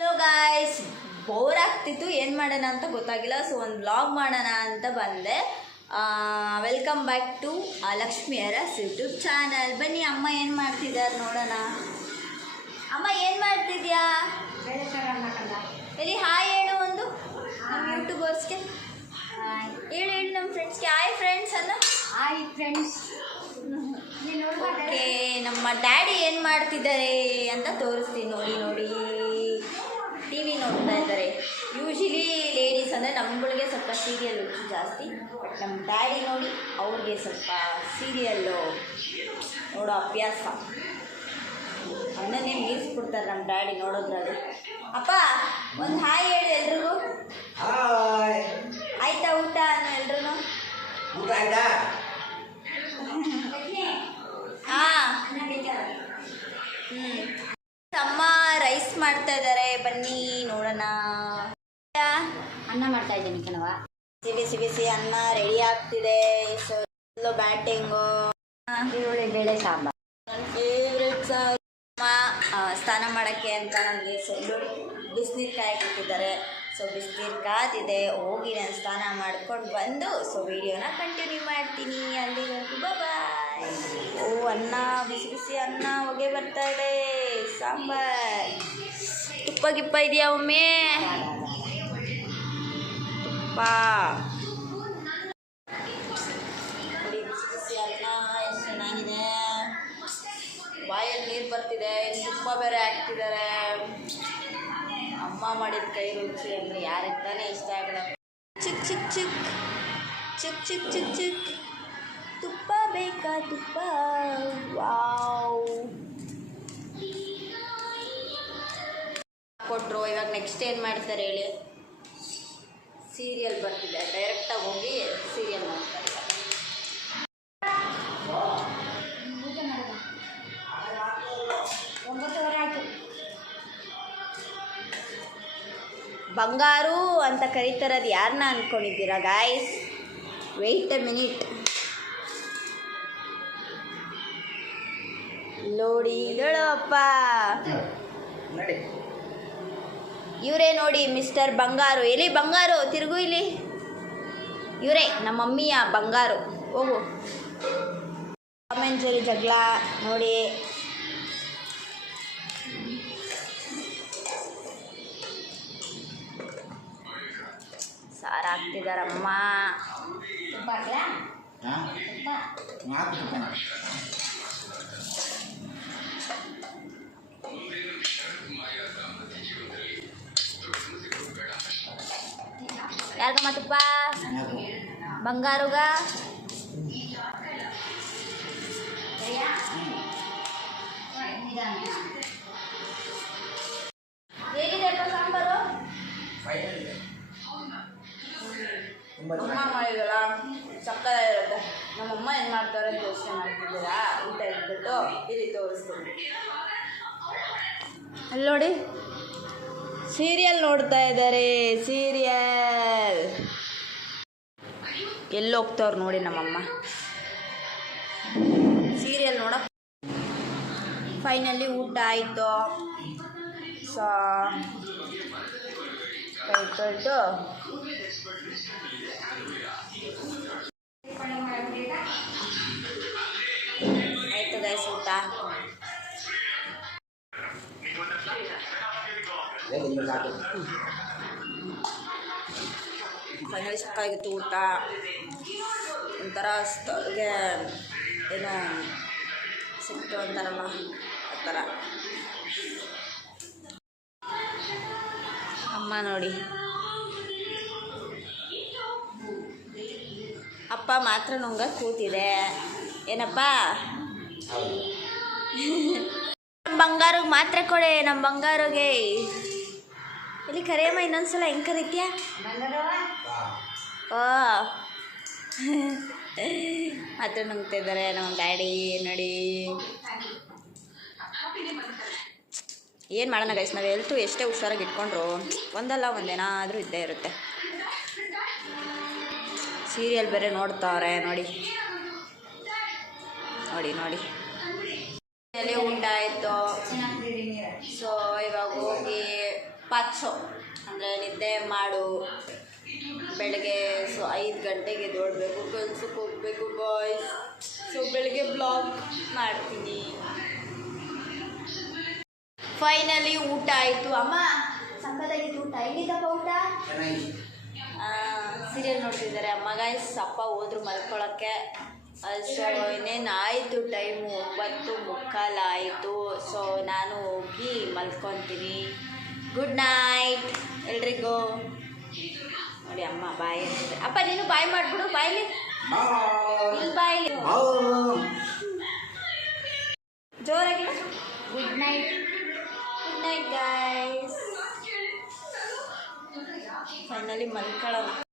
Hello guys, bore ಆಗ್ತಿತ್ತು, ಏನು ಮಾಡೋಣ ಅಂತ ಗೊತ್ತಾಗಿಲ್ಲ. ಸೊ ಒಂದು ವ್ಲಾಗ್ ಮಾಡೋಣ ಅಂತ ಬಂದೆ. Welcome back to Lakshmi Aras YouTube channel. ಬನ್ನಿ, ಅಮ್ಮ ಏನು ಮಾಡ್ತಿದ್ದಾರೆ ನೋಡೋಣ. ಅಮ್ಮ ಏನು ಮಾಡ್ತಿದ್ಯಾ? ಎಲ್ಲಿ ಹಾಯ್ ಹೇಳು ಒಂದು ನಮ್ಮ ಯೂಟ್ಯೂಬರ್ಸ್ಗೆ. ಹೇಳು ಹೇಳು ನಮ್ಮ ಫ್ರೆಂಡ್ಸ್ಗೆ ಹಾಯ್ ಫ್ರೆಂಡ್ಸ್ ಅನ್ನ. Hi friends. ಓಕೆ, ನಮ್ಮ ಡ್ಯಾಡಿ ಏನು ಮಾಡ್ತಿದ್ದಾರೆ ಅಂತ ತೋರಿಸ್ತೀನಿ. ನೋಡಿ ನೋಡಿ, ಟಿ ವಿ ನೋಡ್ತಾ ಇದ್ದಾರೆ. ಯೂಶಲಿ ಲೇಡೀಸ್ ಅಂದರೆ ನಮ್ಮಗಳಿಗೆ ಸ್ವಲ್ಪ ಸೀರಿಯಲ್ ಹುಚ್ಚು ಜಾಸ್ತಿ. ಬಟ್ ನಮ್ಮ ಡ್ಯಾಡಿ ನೋಡಿ ಅವ್ರಿಗೆ ಸ್ವಲ್ಪ ಸೀರಿಯಲ್ಲು ನೋಡೋ ಅಭ್ಯಾಸ. ಅನ್ನನೇ ಮೀರಿಸ್ಬಿಡ್ತಾರೆ ನಮ್ಮ ಡ್ಯಾಡಿ ನೋಡೋದ್ರಲ್ಲಿ. ಅಪ್ಪ ಒಂದು ಹಾಯ್ ಹೇಳಿ ಎಲ್ರಿಗೂ. ಆಯ್ತಾ ಊಟ ಅನ್ನೋ ಎಲ್ರೂ? ಅಮ್ಮ ರೈಸ್ ಮಾಡ್ತಾ ಇದ್ದಾರೆ, ಬನ್ನಿ ನೋಡೋಣ. ಅನ್ನ ಮಾಡ್ತಾ ಇದ್ದೀನಿ ಕಣವ. ಬಿಸಿ ಬಿಸಿ ಅನ್ನ ರೆಡಿ ಆಗ್ತಿದೆ. ಸೊ ಬ್ಯಾಟಿಂಗು, ಈರುಳ್ಳಿ ಬೇಳೆ ಸಾಂಬಾರು ನನ್ನ ಫೇವ್ರೆಟ್ ಸಾರು. ಸ್ನಾನ ಮಾಡೋಕ್ಕೆ ಅಂತ ನನಗೆ ಬಿಸಿನೀರು ಕಾಯಕ್ಕೆ ಇಟ್ಟಿದ್ದಾರೆ. ಸೊ ಬಿಸಿನೀರು ಕಾದಿದೆ, ಹೋಗಿ ನಾನು ಸ್ನಾನ ಮಾಡ್ಕೊಂಡು ಬಂದು ಸೊ ವಿಡಿಯೋನ ಕಂಟಿನ್ಯೂ ಮಾಡ್ತೀನಿ. ಅಲ್ಲಿವರೆಗೂ ಬಾಯ್. ಓ, ಅನ್ನ ಬಿಸಿ ಬಿಸಿ ಅನ್ನ ಹೊಗೆ ಬರ್ತಾ ಇದೆ. ಸಾಂಬಾರ್, ತುಪ್ಪ ಗಿಪ್ಪ ಇದೆಯಾ ಒಮ್ಮೆ? ತುಪ್ಪ ನೋಡಿ, ಬಿಸಿ ಬಿಸಿ ಅನ್ನ ಎಷ್ಟು ಚೆನ್ನಾಗಿದೆ. ಬಾಯಲ್ಲಿ ನೀರು ಬರ್ತಿದೆ. ತುಪ್ಪ ಬೇರೆ ಹಾಕ್ತಿದ್ದಾರೆ. ಅಮ್ಮ ಮಾಡಿದ ಕೈ ರುಚಿ ಅಂದರೆ ಯಾರಿಗೆ ತಾನೇ ಇಷ್ಟ ಆಗಲ್ಲ. ಚಿಕ್ ಚಿಕ್ ಚಿಕ್ ಚಿಕ್ ಚಿಕ್ ಚಿಕ್ ಚಿಕ್ ತುಪ್ಪ ಬೇಕಾ? ತುಪ್ಪ. ವಾವ್, ಕೊಟ್ಟರು. ಇವಾಗ ನೆಕ್ಸ್ಟ್ ಏನು ಮಾಡ್ತಾರೆ ಹೇಳಿ? ಸೀರಿಯಲ್ ಬರ್ತಿದೆ, ಡೈರೆಕ್ಟಾಗಿ ಹೋಗಿ ಸೀರಿಯಲ್ ಮಾಡ್ತಾರೆ. ಬಂಗಾರು ಅಂತ ಕರೀತಾರದು ಯಾರನ್ನ ಅಂದ್ಕೊಂಡಿದ್ದೀರಾ ಗಾಯ್ಸ್? Wait a minute. ನೋಡಿ ಇದಳಪ್ಪ, ಇವರೇ ನೋಡಿ ಮಿಸ್ಟರ್ ಬಂಗಾರು. ಎಲ್ಲಿ ಬಂಗಾರು? ತಿರುಗು ಇಲ್ಲಿ. ಇವರೇ ನಮ್ಮ ಮಮ್ಮಿಯ ಬಂಗಾರು. ಹೋಗು. ಕಾಮೆಂಟ್ಸಲ್ಲಿ ಜಗಳ ನೋಡಿ. ಸಾರು ಹಾಕ್ತಿದಾರಮ್ಮ. ತುಪ್ಪ ಹಾಕ್ಲಾ? ಯಾರಿಗಮ್ಮ ತುಪ್ಪ? ಬಂಗಾರುಗ. ಹೇಗಿದೆಪ್ಪ ಸಾಂಬಾರು? ಅಮ್ಮ ಮಾಡಿದಲ್ಲ ಸಕ್ಕತ್ತಾಗಿರುತ್ತೆ. ನಮ್ಮಮ್ಮ ಏನು ಮಾಡ್ತಾರೆ ಅಂತ ಯೋಚನೆ ಮಾಡ್ತಿದ್ದೀರಾ? ಊಟ ಇಟ್ಬಿಟ್ಟು ಇಲ್ಲಿ ತೋರಿಸ್ತೀನಿ. ಅಲ್ಲಿ ನೋಡಿ, ಸೀರಿಯಲ್ ನೋಡ್ತಾ ಇದ್ದಾರೆ. ಸೀರಿಯಲ್ ಎಲ್ಲಿ ಹೋಗ್ತವ್ರು ನೋಡಿ ನಮ್ಮಮ್ಮ. ಸೀರಿಯಲ್ ನೋಡಕ್ಕೆ ಫೈನಲಿ ಊಟ ಆಯಿತು. ಸೊ ಕೈ ತೊಳೆದು ಆಯಿತು ಗೈಸ್ ಊಟ. ಫೈನಲಿ ಸಕ್ಕಾಗಿತ್ತು ಊಟ. ಒಂಥರ ಅಡುಗೆ ಏನೋ ಸಿಕ್ತು ಅಂತಾರಲ್ಲ ಆ ಥರ. ಅಮ್ಮ ನೋಡಿ, ಅಪ್ಪ ಮಾತ್ರ ನುಂಗ ಕೂತಿದೆ. ಏನಪ್ಪ? ನಮ್ಮ ಬಂಗಾರಿಗೆ ಮಾತ್ರ ಕೊಡೆ. ನಮ್ಮ ಬಂಗಾರಿಗೆ ಇಲ್ಲಿ ಕರೆಯಮ್ಮ ಇನ್ನೊಂದ್ಸಲ. ಹೆಂಗೆ ಕರೀತೀಯ? ಓ, ಮಾತ್ರ ನುಂಗ್ತಿದ್ದಾರೆ ನಮ್ಮ ಡ್ಯಾಡಿ ನೋಡಿ. ಏನು ಮಾಡೋಣ ಗೈಸ್, ನಾವು ಹೆಲ್ತು ಎಷ್ಟೇ ಹುಷಾರಾಗಿ ಇಟ್ಕೊಂಡ್ರು ಒಂದಲ್ಲ ಒಂದೇನಾದರೂ ಇದ್ದೇ ಇರುತ್ತೆ. ಸೀರಿಯಲ್ ಬೇರೆ ನೋಡ್ತಾವ್ರೆ ನೋಡಿ ನೋಡಿ ನೋಡಿ. ಊಟ ಆಯಿತು. ಸೊ ಇವಾಗ ಹೋಗಿ ಪಾಚೋ ಅಂದರೆ ನಿದ್ದೆ ಮಾಡು, ಬೆಳಗ್ಗೆ 5 ಗಂಟೆಗೆ ಎದ್ದೇಳಬೇಕು, ಕೆಲ್ಸಕ್ಕೆ ಹೋಗಬೇಕು ಬಾಯ್ಸ್. ಸೊ ಬೆಳಗ್ಗೆ ಬ್ಲಾಗ್ ಮಾಡ್ತೀನಿ. ಫೈನಲಿ ಊಟ ಆಯಿತು. ಅಮ್ಮ ಸಕ್ಕತ್ತಾಗಿತ್ತು ಊಟ. ಹೇಗಿದ್ದಪ್ಪ ಊಟ? ಸೀರಿಯಲ್ ನೋಡ್ತಿದ್ದಾರೆ ಅಮ್ಮ ಗೈಸ್. ಅಪ್ಪ ಹೋದ್ರು ಮಲ್ಕೊಳ್ಳೋಕ್ಕೆ. ಸೊ ಇನ್ನೇನು ಆಯಿತು, ಟೈಮು 9:15 ಆಯಿತು. ಸೊ ನಾನು ಹೋಗಿ ಮಲ್ಕೊತೀನಿ. ಗುಡ್ ನೈಟ್ ಎಲ್ರಿಗೂ. ನೋಡಿ ಅಮ್ಮ ಬಾಯ್ ಅಂತಿದೆ. ಅಪ್ಪ ನೀನು ಬಾಯ್ ಮಾಡಿಬಿಡು. ಬಾಯ್ಲಿ ಇಲ್ಲಿ ಬಾಯ್ಲಿ ಜೋರಾಗಿ. Good night. Good night guys. Finally ಮಲ್ಕೊಳ್ಳೋಣ.